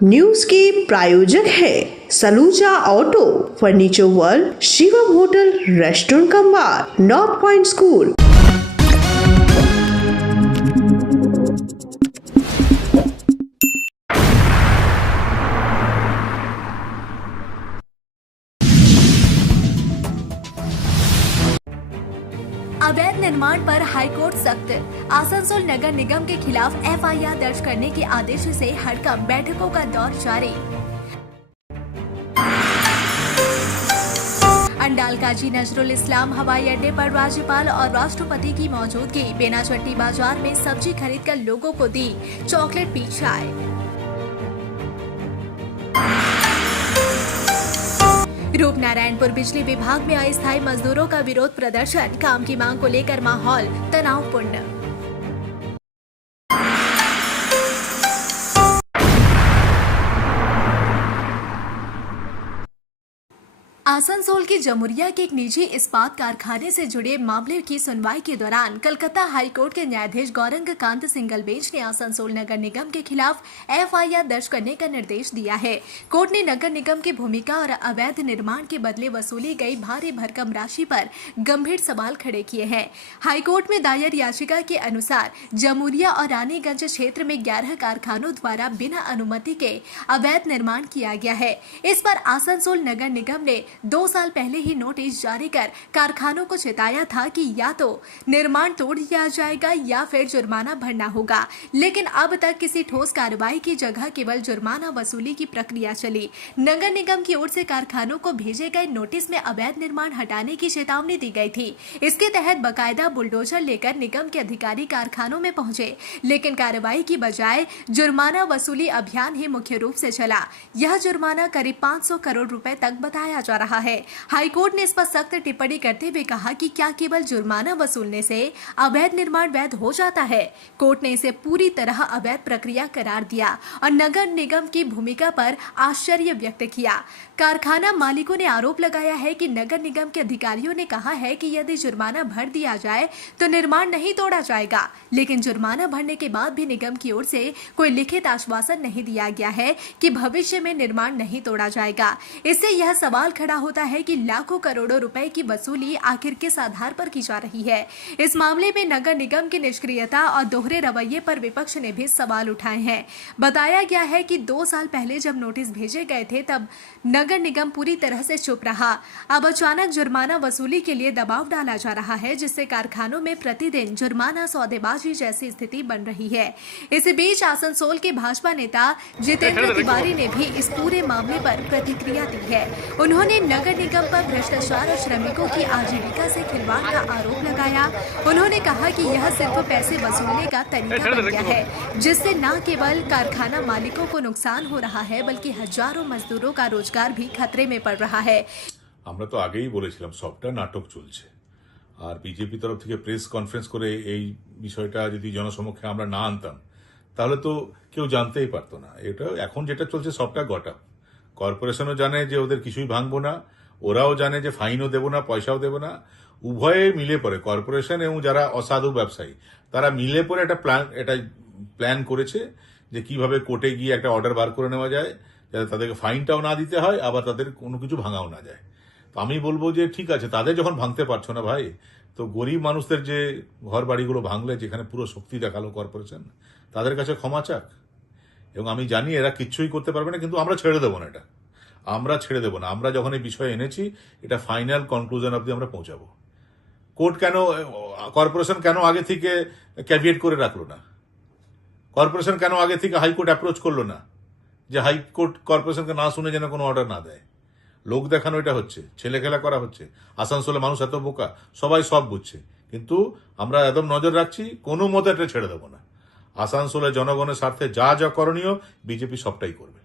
News के प्रायोजक है Saluja auto, furniture world, Shivam hotel, restaurant cum bar, north point school. अवैध निर्माण पर हाईकोर्ट सख्त। आसनसोल नगर निगम के खिलाफ एफआईआर दर्ज करने के आदेश से हड़कंप, बैठकों का दौर जारी। अंडाल काजी नजरुल इस्लाम हवाई अड्डे पर राज्यपाल और राष्ट्रपति की मौजूदगी। बेनाचट्टी बाजार में सब्जी खरीदकर लोगों को दी चॉकलेट पी चाय। रूपनारायणपुर बिजली विभाग में अस्थायी मजदूरों का विरोध प्रदर्शन। काम की मांग को लेकर माहौल तनावपूर्ण। आसनसोल के जमुरिया के एक निजी इस्पात कारखाने से जुड़े मामले की सुनवाई के दौरान कलकत्ता हाईकोर्ट के न्यायाधीश गौरंग कांत सिंगल बेंच ने आसनसोल नगर निगम के खिलाफ एफआईआर दर्ज करने का निर्देश दिया है। कोर्ट ने नगर निगम की भूमिका और अवैध निर्माण के बदले वसूली गई भारी भरकम राशि पर गंभीर सवाल खड़े किए हैं। हाईकोर्ट में दायर याचिका के अनुसार जमुरिया और रानीगंज क्षेत्र में 11 कारखानों द्वारा बिना अनुमति के अवैध निर्माण किया गया है। इस पर आसनसोल नगर निगम ने 2 साल पहले ही नोटिस जारी कर कारखानों को चेताया था कि या तो निर्माण तोड़ दिया जाएगा या फिर जुर्माना भरना होगा, लेकिन अब तक किसी ठोस कार्रवाई की जगह केवल जुर्माना वसूली की प्रक्रिया चली। नगर निगम की ओर से कारखानों को भेजे गए नोटिस में अवैध निर्माण हटाने की चेतावनी दी गई थी। इसके तहत बकायदा बुलडोजर लेकर निगम के अधिकारी कारखानों में पहुंचे, लेकिन कार्रवाई की बजाय जुर्माना वसूली अभियान ही मुख्य रूप से चला। यह जुर्माना करीब 500 करोड़ रुपए तक बताया जा रहा है। हाईकोर्ट ने इस पर सख्त टिप्पणी करते हुए कहा कि क्या केवल जुर्माना वसूलने से अवैध निर्माण वैध हो जाता है। कोर्ट ने इसे पूरी तरह अवैध प्रक्रिया करार दिया और नगर निगम की भूमिका पर आश्चर्य व्यक्त किया। कारखाना मालिकों ने आरोप लगाया है कि नगर निगम के अधिकारियों ने कहा है कि यदि जुर्माना भर दिया जाए तो निर्माण नहीं तोड़ा जाएगा, लेकिन जुर्माना भरने के बाद भी निगम की ओर से कोई लिखित आश्वासन नहीं दिया गया है कि भविष्य में निर्माण नहीं तोड़ा जाएगा। इससे यह सवाल खड़ा होता है कि लाखों करोड़ों रुपए की वसूली आखिर किस आधार पर की जा रही है। इस मामले में नगर निगम की निष्क्रियता और दोहरे रवैये पर विपक्ष ने भी सवाल उठाए हैं। बताया गया है कि 2 साल पहले जब नोटिस भेजे गए थे तब नगर निगम पूरी तरह से चुप रहा। अब अचानक जुर्माना वसूली के लिए दबाव डाला जा रहा है, जिससे कारखानों में प्रतिदिन जुर्माना सौदेबाजी जैसी स्थिति बन रही है। इसी बीच आसनसोल के भाजपा नेता जितेंद्र तिवारी ने भी इस पूरे मामले पर प्रतिक्रिया दी है। उन्होंने नगर निगम पर भ्रष्टाचार और श्रमिकों की आजीविका से खिलवाड़ का आरोप लगाया। उन्होंने कहा कि यह सिर्फ पैसे वसूलने का तरीका बन गया है, जिससे न केवल कारखाना मालिकों को नुकसान हो रहा है बल्कि हजारों मजदूरों का रोजगार भी खतरे में पड़ रहा है। আমরা তো আগেই বলেছিলাম সবটা নাটক চলছে, আর বিজেপি তরফ থেকে প্রেস কনফারেন্স করে এই বিষয়টা যদি জনসমক্ষে আমরা না আনতাম তাহলে তো কেউ জানতেই পারতো না। এটা এখন যেটা চলছে সবটা গটা। কর্পোরেশনও জানে যে ওদের কিছুই ভাঙবো না, ওরাও জানে যে ফাইনও দেবো না, পয়সাও দেবো না। উভয়ে মিলে পড়ে কর্পোরেশন এবং যারা অসাধু ব্যবসায়ী তারা মিলে পড়ে একটা প্ল্যান করেছে যে কিভাবে কোর্টে গিয়ে একটা অর্ডার বার করে নেওয়া যায় যাতে তাদেরকে ফাইনটাও না দিতে হয়, আবার তাদের কোনো কিছু ভাঙাও না যায়। তো আমি বলবো যে ঠিক আছে, তাদের যখন ভাঙতে পারছো না ভাই, তো গরিব মানুষদের যে ঘর বাড়িগুলো ভাঙলে, যেখানে পুরো শক্তি দেখালো কর্পোরেশন, তাদের কাছে ক্ষমা চাক। এবং আমি জানি এরা কিচ্ছুই করতে পারবে না, কিন্তু আমরা ছেড়ে দেবো না। এটা আমরা ছেড়ে দেবো না। আমরা যখন এই বিষয়ে এনেছি এটা ফাইনাল কনক্লুশন অবধি আমরা পৌঁছাবো। কোর্ট কেন, কর্পোরেশন কেন আগে থেকে ক্যাভিয়েট করে রাখলো না? কর্পোরেশন কেন আগে থেকে হাইকোর্ট অ্যাপ্রোচ করলো না যে হাইকোর্ট কর্পোরেশনকে না শুনে যেন কোনো অর্ডার না দেয়? লোক দেখানো এটা হচ্ছে, ছেলে খেলা করা হচ্ছে। আসানসোলে মানুষ এত বোকা, সবাই সব বুঝছে, কিন্তু আমরা একদম নজর রাখছি, কোনো মতে এটা ছেড়ে দেবো না। আসানসোলের জনগণের স্বার্থে যা যা করণীয় বিজেপি সবটাই করবে।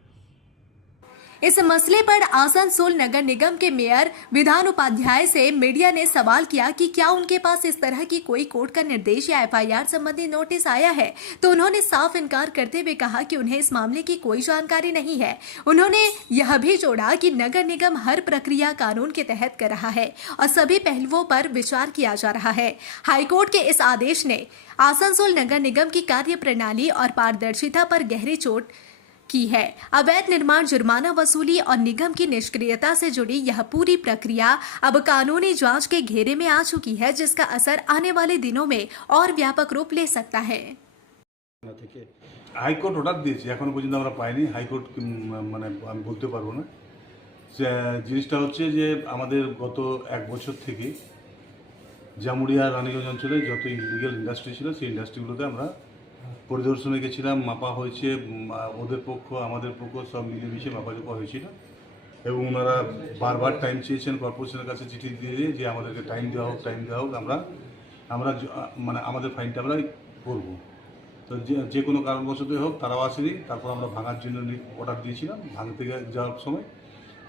इस मसले पर आसनसोल नगर निगम के मेयर विधान उपाध्याय से मीडिया ने सवाल किया कि क्या उनके पास इस तरह की कोई कोर्ट का निर्देश या एफआईआर संबंधी नोटिस आया है, तो उन्होंने साफ इनकार करते हुए कहा कि उन्हें इस मामले की कोई जानकारी नहीं है। उन्होंने यह भी जोड़ा कि नगर निगम हर प्रक्रिया कानून के तहत कर रहा है और सभी पहलुओं पर विचार किया जा रहा है। हाईकोर्ट के इस आदेश ने आसनसोल नगर निगम की कार्य प्रणाली और पारदर्शिता पर गहरी चोट की है। अवैध निर्माण, जुर्माना वसूली और निगम की निष्क्रियता से जुड़ी यह पूरी प्रक्रिया अब कानूनी जांच के घेरे में आ चुकी है, जिसका असर आने वाले दिनों में और व्यापक रूप ले सकता है। হাইকোর্ট অর্ডার দিয়েছে, এখনো পর্যন্ত আমরা পাইনি। হাইকোর্ট মানে আমি বলতে পারবো না। জিনিসটা হচ্ছে যে আমাদের গত 1 বছর থেকে জামুরিয়া রানীগঞ্জ অঞ্চলে যত ইলিগাল ইন্ডাস্ট্রি ছিল সেই ইন্ডাস্ট্রিগুলোতে আমরা পরিদর্শনে গেছিলাম, মাপা হয়েছে। ওদের পক্ষ আমাদের পক্ষ সব মিলেমিশে মাপাজোপা হয়েছিল এবং ওনারা বারবার টাইম চেয়েছেন, কর্পোরেশনের কাছে চিঠি দিয়ে যে আমাদেরকে টাইম দেওয়া হোক, আমরা মানে আমাদের ফাইনটা আমরা করবো। তো যে কোনো কারণবশতই হোক তারাও আসেনি। তারপর আমরা ভাঙার জন্য অর্ডার দিয়েছিলাম। ভাঙতে যাওয়ার সময়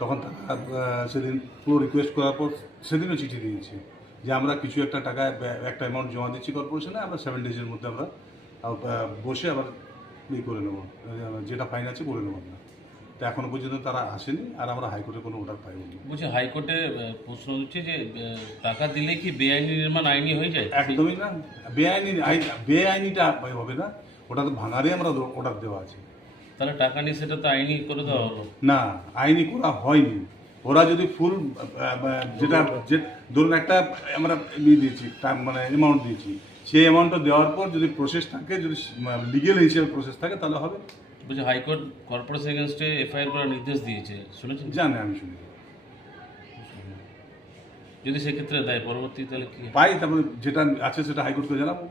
তখন তারা সেদিন পুরো রিকোয়েস্ট করার পর সেদিনও চিঠি দিয়েছে যে আমরা কিছু একটা টাকা একটা অ্যামাউন্ট জমা দিচ্ছি কর্পোরেশনে, আমরা 7 ডেজের মধ্যে আমরা বসে আবার করে নেবো, যেটা ফাইন আছে করে নেবো না। তো এখনো পর্যন্ত তারা আসেনি আর আমরা হাইকোর্টে কোনো অর্ডার পাইনি। বলছি হাইকোর্টে প্রশ্ন হচ্ছে যে টাকা দিলে কি বেআইনি নির্মাণ আইনি হয়ে যায়? একদমই না, বেআইনিটা হবে না, ওটা তো ভাঙারই আমরা অর্ডার দেওয়া আছে। তাহলে টাকা নিয়ে সেটা তো আইনি করে দেওয়া হলো না, আইনি করা হয়নি। ওরা যদি ফুল যেটা ধরুন একটা আমরা দিয়েছি মানে অ্যামাউন্ট দিয়েছি, সেই অ্যামাউন্টটা দেওয়ার পর যদি প্রসেস থাকে, যদি লিগেল হিসেবে প্রসেস থাকে তাহলে হবে। বলছি হাইকোর্ট কর্পোরেশন এগেনস্টে এফআইআর করার নির্দেশ দিয়েছে, শুনেছেন? জানে, আমি শুনি। যদি সেক্ষেত্রে দেয় পরবর্তী তাহলে কি পাই, তারপরে যেটা আছে সেটা হাইকোর্টকে জানাবো।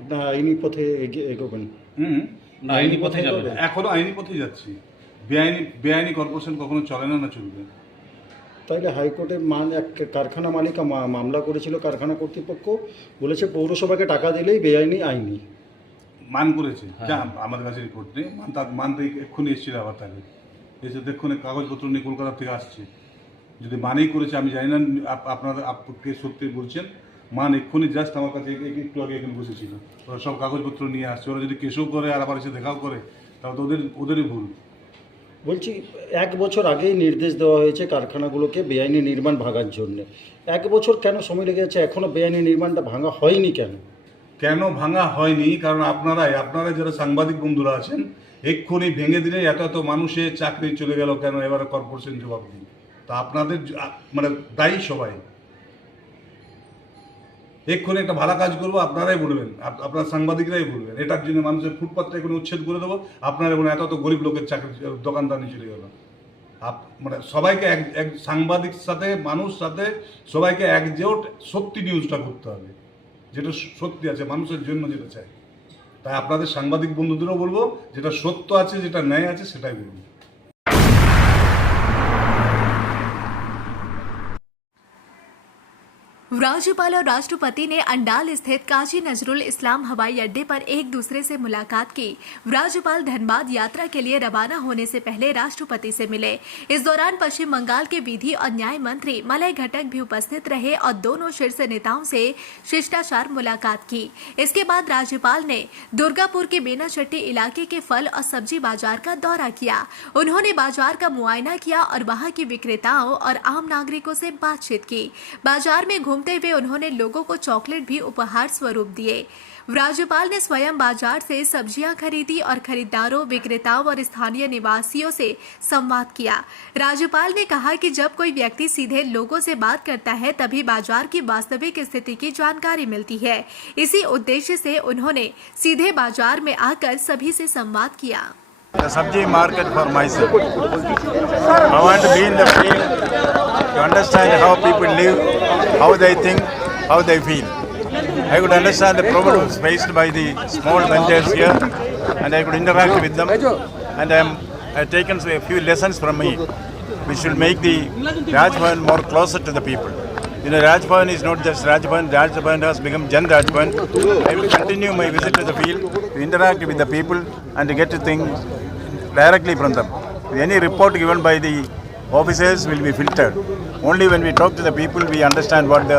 আপনার আইনি পথে এগোবেন? না, আইনি পথে যাবে। এখনো আইনি পথে যাচ্ছি। বেআইনি কর্পোরেশন কখনো চলে না, চলবে। তাহলে হাইকোর্টে এক কারখানা মালিক মামলা করেছিল, কারখানা কর্তৃপক্ষ বলেছে পৌরসভাকে টাকা দিলেই বেআইনি আইনি মান করেছে। যা আমাদের কাছে রিপোর্ট নেই, মানতে এক্ষুনি এসেছিল, আবার তাকে এসে দেখুন কাগজপত্র নিয়ে কলকাতা থেকে আসছে। যদি মানেই করেছে, আমি জানি না আপনারা কে সত্যি বলছেন। মান এক্ষুনি জাস্ট আমার কাছে একটু আগে এখানে বসেছিল, ওরা সব কাগজপত্র নিয়ে আসছে। ওরা যদি কেসও করে আর আবার এসে দেখাও করে তাহলে তো ওদেরই ভুল। বলছি 1 বছর আগেই নির্দেশ দেওয়া হয়েছে কারখানাগুলোকে বেআইনি নির্মাণ ভাঙার জন্য। 1 বছর কেন সময় লেগে যাচ্ছে? এখনও বেআইনি নির্মাণটা ভাঙা হয়নি কেন ভাঙা হয়নি? কারণ আপনারা যারা সাংবাদিক বন্ধুরা আছেন, এক্ষুনি ভেঙে দিলে এত মানুষের চাকরি চলে গেল কেন? এবারে কর্পোরেশন জবাব দিন। তা আপনাদের মানে দায়ী সবাই। এক্ষুনি একটা ভালো কাজ করবো, আপনারাই বলবেন, আপনার সাংবাদিকরাই বলবেন এটার জন্য মানুষের ফুটপাথটা এখানে উচ্ছেদ করে দেবো। আপনারা বলেন এত গরিব লোকের চাকরি দোকানদানি চলে গেল। মানে সবাইকে এক সাংবাদিক সাথে মানুষ সাথে সবাইকে একজোট সত্যি নিউজটা করতে হবে, যেটা সত্যি আছে মানুষের জন্য যেটা চাই। তাই আপনাদের সাংবাদিক বন্ধুদেরও বলবো, যেটা সত্য আছে, যেটা ন্যায় আছে সেটাই বলবো। राज्यपाल और राष्ट्रपति ने अंडाल स्थित काजी नजरुल इस्लाम हवाई अड्डे पर एक दूसरे से मुलाकात की। राज्यपाल धनबाद यात्रा के लिए रवाना होने से पहले राष्ट्रपति से मिले। इस दौरान पश्चिम बंगाल के विधि और न्याय मंत्री मलय घटक भी उपस्थित रहे और दोनों शीर्ष नेताओं से शिष्टाचार मुलाकात की। इसके बाद राज्यपाल ने दुर्गापुर के बेनाचट्टी इलाके के फल और सब्जी बाजार का दौरा किया। उन्होंने बाजार का मुआयना किया और वहां की विक्रेताओं और आम नागरिकों से बातचीत की। बाजार में घूमते हुए उन्होंने लोगों को चॉकलेट भी उपहार स्वरूप दिए। राज्यपाल ने स्वयं बाजार से सब्जियां खरीदी और खरीदारों, विक्रेताओं और स्थानीय निवासियों से संवाद किया। राज्यपाल ने कहा कि जब कोई व्यक्ति सीधे लोगों से बात करता है तभी बाजार की वास्तविक स्थिति की जानकारी मिलती है। इसी उद्देश्य से उन्होंने सीधे बाजार में आकर सभी से संवाद किया। The Sabji market for myself. I want to be in the field to understand how people live, how they think, how they feel. I could understand the problems faced by the small vendors here, and I could interact with them. And I have taken a few lessons from me, which will make the Raj Bhavan more closer to the people. You know, Raj Bhavan is not just Raj Bhavan. Raj Bhavan has become Jan Raj Bhavan. I will continue my visit to the field to interact with the people and to get to things directly from them. Any report given by the officers will be filtered. Only when we talk to the people, we understand what the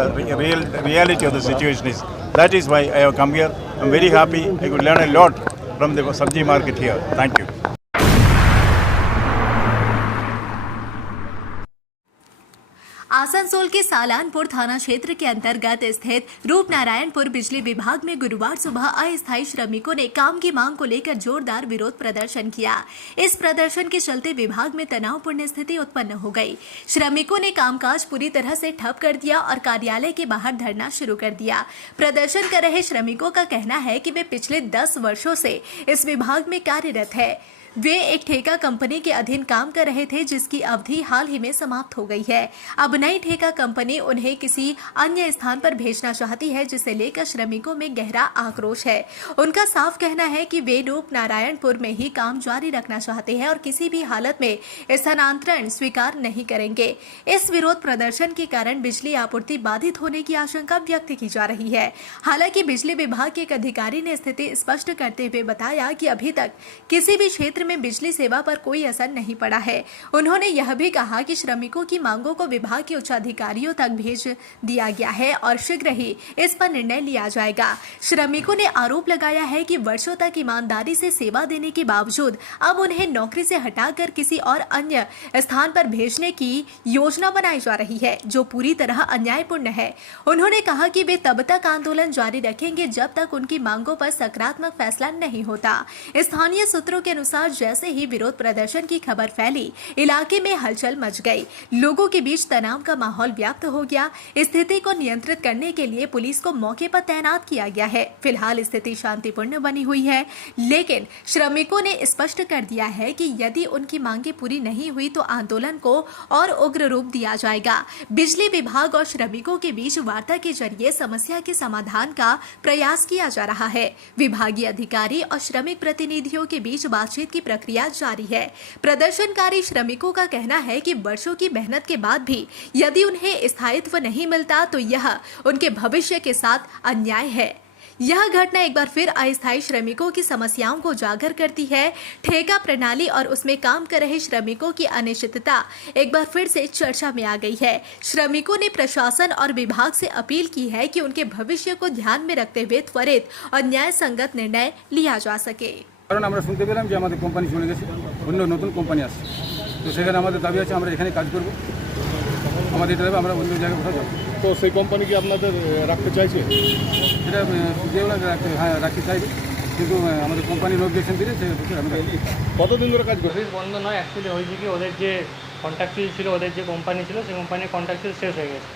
reality of the situation is. That is why I have come here. I am very happy. I could learn a lot from the Sabji market here. Thank you. आसन आसनसोल के सालानपुर थाना क्षेत्र के अंतर्गत स्थित रूपनारायणपुर बिजली विभाग में गुरुवार सुबह अस्थायी श्रमिकों ने काम की मांग को लेकर जोरदार विरोध प्रदर्शन किया। इस प्रदर्शन के चलते विभाग में तनावपूर्ण स्थिति उत्पन्न हो गई। श्रमिकों ने कामकाज पूरी तरह से ठप कर दिया और कार्यालय के बाहर धरना शुरू कर दिया। प्रदर्शन कर रहे श्रमिकों का कहना है कि वे पिछले 10 वर्षों से इस विभाग में कार्यरत है। वे एक ठेका कंपनी के अधीन काम कर रहे थे, जिसकी अवधि हाल ही में समाप्त हो गई है। अब नई ठेका कंपनी उन्हें किसी अन्य स्थान पर भेजना चाहती है, जिसे लेकर श्रमिकों में गहरा आक्रोश है। उनका साफ कहना है कि वे रूपनारायणपुर में ही काम जारी रखना चाहते हैं और किसी भी हालत में स्थानांतरण स्वीकार नहीं करेंगे। इस विरोध प्रदर्शन के कारण बिजली आपूर्ति बाधित होने की आशंका व्यक्त की जा रही है। हालांकि बिजली विभाग के एक अधिकारी ने स्थिति स्पष्ट करते हुए बताया कि अभी तक किसी भी क्षेत्र में बिजली सेवा पर कोई असर नहीं पड़ा है। उन्होंने यह भी कहा कि श्रमिकों की मांगों को विभाग के उच्च अधिकारियों तक भेज दिया गया है और शीघ्र ही इस पर निर्णय लिया जाएगा। श्रमिकों ने आरोप लगाया है कि वर्षों तक ईमानदारी से सेवा देने के बावजूद अब उन्हें नौकरी से हटाकर किसी और अन्य स्थान पर भेजने की योजना बनाई जा रही है, जो पूरी तरह अन्यायपूर्ण है। उन्होंने कहा कि वे तब तक आंदोलन जारी रखेंगे जब तक उनकी मांगों पर सकारात्मक फैसला नहीं होता। स्थानीय सूत्रों के अनुसार जैसे ही विरोध प्रदर्शन की खबर फैली, इलाके में हलचल मच गई। लोगों के बीच तनाव का माहौल व्याप्त हो गया। स्थिति को नियंत्रित करने के लिए पुलिस को मौके पर तैनात किया गया है। फिलहाल स्थिति शांतिपूर्ण बनी हुई है, लेकिन श्रमिकों ने स्पष्ट कर दिया है कि यदि उनकी मांगे पूरी नहीं हुई तो आंदोलन को और उग्र रूप दिया जाएगा। बिजली विभाग और श्रमिकों के बीच वार्ता के जरिए समस्या के समाधान का प्रयास किया जा रहा है। विभागीय अधिकारी और श्रमिक प्रतिनिधियों के बीच बातचीत की प्रक्रिया जारी है। प्रदर्शनकारी श्रमिकों का कहना है कि वर्षों की मेहनत के बाद भी यदि उन्हें स्थायित्व नहीं मिलता तो यह उनके भविष्य के साथ अन्याय है। यह घटना एक बार फिर अस्थायी श्रमिकों की समस्याओं को उजागर करती है। ठेका प्रणाली और उसमें काम कर रहे श्रमिकों की अनिश्चितता एक बार फिर से चर्चा में आ गई है। श्रमिकों ने प्रशासन और विभाग से अपील की है कि उनके भविष्य को ध्यान में रखते हुए त्वरित और न्याय संगत निर्णय लिया जा सके। কারণ আমরা শুনতে পেলাম যে আমাদের কোম্পানি চলে গেছে, অন্য নতুন কোম্পানি আসছে, তো সেখানে আমাদের দাবি আছে আমরা এখানে কাজ করব, আমাদের এটা দাবি আমরা অন্য জায়গায় কোথাও যাব। তো সেই কোম্পানি কি আপনাদের রাখতে চাইছে? এটা যেগুলো রাখতে, হ্যাঁ রাখতে চাইবে, কিন্তু আমাদের কোম্পানি লোক দেখছেন দিলে সে আমরা কতদিন ধরে কাজ করছে? অফিস বন্ধ নয়, অ্যাকচুয়ালি হয়েছে কি ওদের যে কন্ট্রাক্টুয়াল ছিল, ওদের যে কোম্পানি ছিল সেই কোম্পানির কন্ট্রাক্টুয়াল শেষ হয়ে গেছে।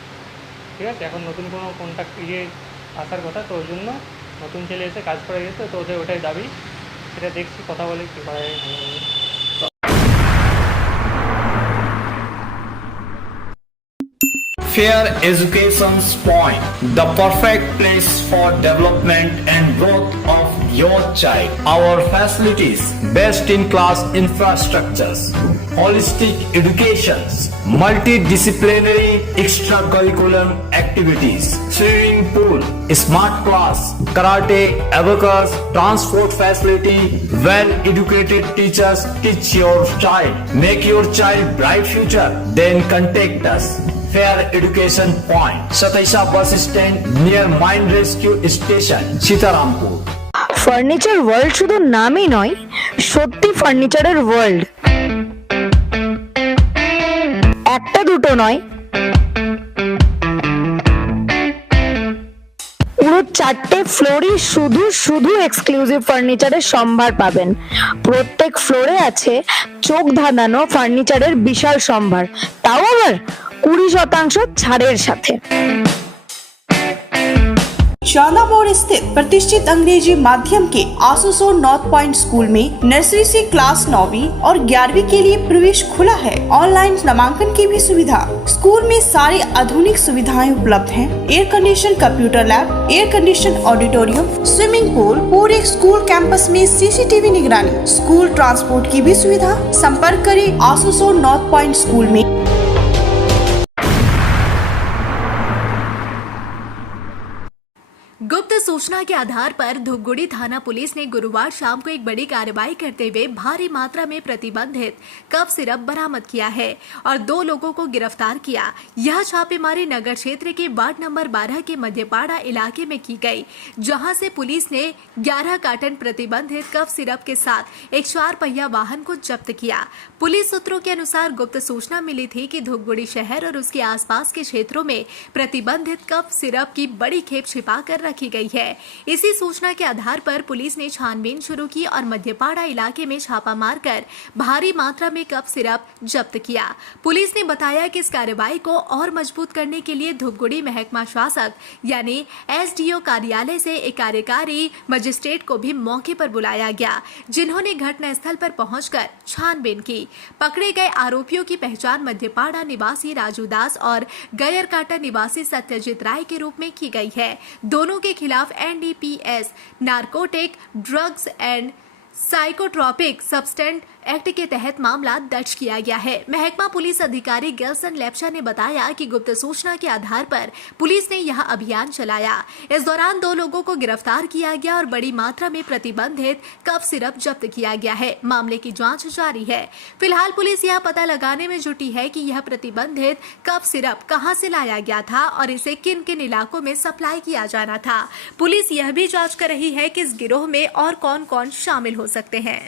ঠিক আছে, এখন নতুন কোনো কন্ট্রাক্ট আসার কথা, তো ওই জন্য নতুন ছেলে এসে কাজ করে গেছে, তো ওদের ওটাই দাবি। সেটা দেখছি, কথা বলে কী করা যায়। Fair Education's Point, the perfect place for development and growth of your child. Our facilities, best in class infrastructures, holistic educations, multidisciplinary extracurricular activities, swimming pool, smart class, karate, abacus, transport facility, well-educated teachers teach your child. Make your child bright future. Then contact us. Fair Education Point, Sataisha Bus Stand near Mine Rescue Station, Sitarampur. Furniture world শুধু নামই নয়, সত্যি ফার্নিচারের world. একটা দুটো নয়, পুরো 4টে ফ্লোরই শুধু শুধু এক্সক্লুসিভ ফার্নিচারের সম্ভার পাবেন। প্রত্যেক ফ্লোরে আছে চোখ ধাঁধানো ফার্নিচারের বিশাল সম্ভার, তাও আবার 20% ছাড়ের সাথে। चांदा मोड़ स्थित प्रतिष्ठित अंग्रेजी माध्यम के आसनसोल नॉर्थ पॉइंट स्कूल में नर्सरी से क्लास 9वीं और 11वीं के लिए प्रवेश खुला है। ऑनलाइन नामांकन की भी सुविधा। स्कूल में सारी आधुनिक सुविधाएं उपलब्ध हैं। Air condition computer lab, air condition auditorium, swimming pool, पूरे स्कूल कैंपस में सीसीटीवी निगरानी, स्कूल ट्रांसपोर्ट की भी सुविधा। संपर्क करें आसनसोल नॉर्थ पॉइंट स्कूल में। गुप्त सूचना के आधार पर धूपगुड़ी थाना पुलिस ने गुरुवार शाम को एक बड़ी कार्रवाई करते हुए भारी मात्रा में प्रतिबंधित कफ सिरप बरामद किया है और 2 लोगों को गिरफ्तार किया। यह छापेमारी नगर क्षेत्र के वार्ड नंबर 12 के मध्यपाड़ा इलाके में की गई, जहां से पुलिस ने 11 कार्टन प्रतिबंधित कफ सिरप के साथ एक 4 पहिया वाहन को जब्त किया। पुलिस सूत्रों के अनुसार गुप्त सूचना मिली थी कि धूपगुड़ी शहर और उसके आसपास के क्षेत्रों में प्रतिबंधित कफ सिरप की बड़ी खेप छिपा कर रखी गई है। इसी सूचना के आधार पर पुलिस ने छानबीन शुरू की और मध्यपाड़ा इलाके में छापा मारकर भारी मात्रा में कफ सिरप जब्त किया। पुलिस ने बताया कि इस कार्रवाई को और मजबूत करने के लिए धूपगुड़ी महकमा शासक यानी एसडीओ कार्यालय से एक कार्यकारी मजिस्ट्रेट को भी मौके पर बुलाया गया, जिन्होंने घटनास्थल पर पहुंचकर छानबीन की। पकड़े गए आरोपियों की पहचान मध्यपाड़ा निवासी राजू दास और गयरकाटा निवासी सत्यजीत राय के रूप में की गई है। दोनों के खिलाफ NDPS narcotic drugs and psychotropic substance act के तहत मामला दर्ज किया गया है। महकमा पुलिस अधिकारी गिल्सन लेप्चा ने बताया कि गुप्त सूचना के आधार पर पुलिस ने यह अभियान चलाया। इस दौरान 2 लोगों को गिरफ्तार किया गया और बड़ी मात्रा में प्रतिबंधित कफ सिरप जब्त किया गया है। मामले की जांच जारी है। फिलहाल पुलिस यह पता लगाने में जुटी है कि यह प्रतिबंधित कफ सिरप कहां से लाया गया था और इसे किन किन इलाकों में सप्लाई किया जाना था। पुलिस यह भी जांच कर रही है कि इस गिरोह में और कौन-कौन शामिल हो सकते हैं।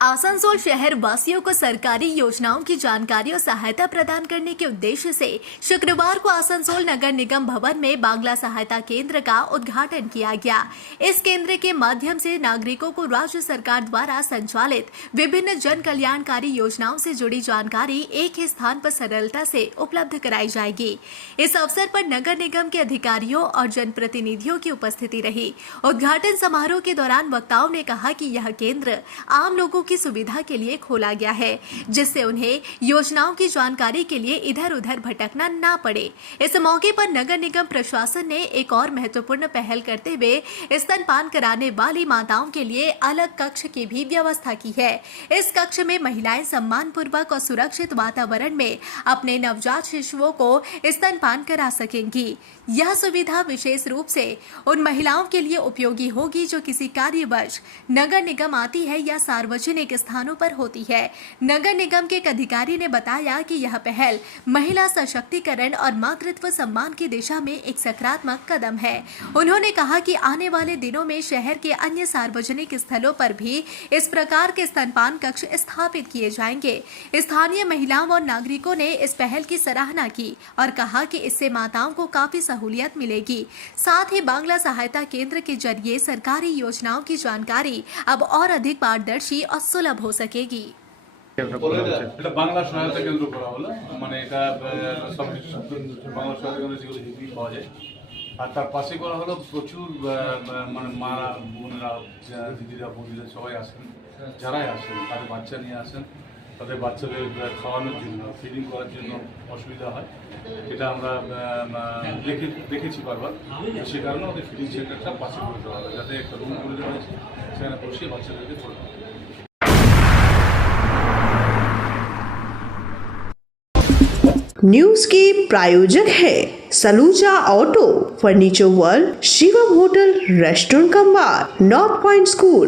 आसनसोल शहर वासियों को सरकारी योजनाओं की जानकारी और सहायता प्रदान करने के उद्देश्य से शुक्रवार को आसनसोल नगर निगम भवन में बांग्ला सहायता केंद्र का उद्घाटन किया गया। इस केंद्र के माध्यम से नागरिकों को राज्य सरकार द्वारा संचालित विभिन्न जन कल्याणकारी योजनाओं से जुड़ी जानकारी एक ही स्थान पर सरलता से उपलब्ध कराई जाएगी। इस अवसर पर नगर निगम के अधिकारियों और जनप्रतिनिधियों की उपस्थिति रही। उद्घाटन समारोह के दौरान वक्ताओं ने कहा कि यह केंद्र आम लोगों की सुविधा के लिए खोला गया है, जिससे उन्हें योजनाओं की जानकारी के लिए इधर-उधर भटकना ना पड़े। इस मौके पर नगर निगम प्रशासन ने एक और महत्वपूर्ण पहल करते हुए स्तनपान कराने वाली माताओं के लिए अलग कक्ष की भी व्यवस्था की है। इस कक्ष में महिलाएं सम्मानपूर्वक और सुरक्षित वातावरण में अपने नवजात शिशुओं को स्तनपान करा सकेंगी। यह सुविधा विशेष रूप से उन महिलाओं के लिए उपयोगी होगी जो किसी कार्यवश नगर निगम आती है या सार्वजनिक स्थानों पर होती है। नगर निगम के एक अधिकारी ने बताया कि यह पहल महिला सशक्तिकरण और मातृत्व सम्मान की दिशा में एक सकारात्मक कदम है। उन्होंने कहा कि आने वाले दिनों में शहर के अन्य सार्वजनिक स्थलों पर भी इस प्रकार के स्तनपान कक्ष स्थापित किए जाएंगे। स्थानीय महिलाओं और नागरिकों ने इस पहल की सराहना की और कहा कि इससे माताओं को काफी सहूलियत मिलेगी। साथ ही बांग्ला सहायता केंद्र के जरिए सरकारी योजनाओं की जानकारी अब और अधिक पारदर्शी और सुलभ हो सकेगी। এটা বাংলা সহায়তা কেন্দ্র করা হলো, মানে এটা সব বাংলা সহায়তা কেন্দ্রে যেগুলো হিন্দি পাওয়া যায়, আর তার পাশে করা হলো প্রচুর মানে মারা বোনেরা দিদিরা বৌদিরা সবাই আসেন, যারাই আসেন তাদের বাচ্চা নিয়ে আসেন, তাদের বাচ্চাদের খাওয়ানোর জন্য ফিডিং করার জন্য অসুবিধা হয়। এটা আমরা দেখেছি বারবার, সে কারণে ওদের ফিডিং সেন্টারটা পাশে করে দেওয়া হবে, যাতে একটা রুম করে দেওয়া হয়েছে, সেখানে বসে বাচ্চাদেরকে করে দেওয়া হবে। न्यूज के प्रायोजक है Saluja auto, furniture world, Shivam hotel, restaurant cum bar, north point school.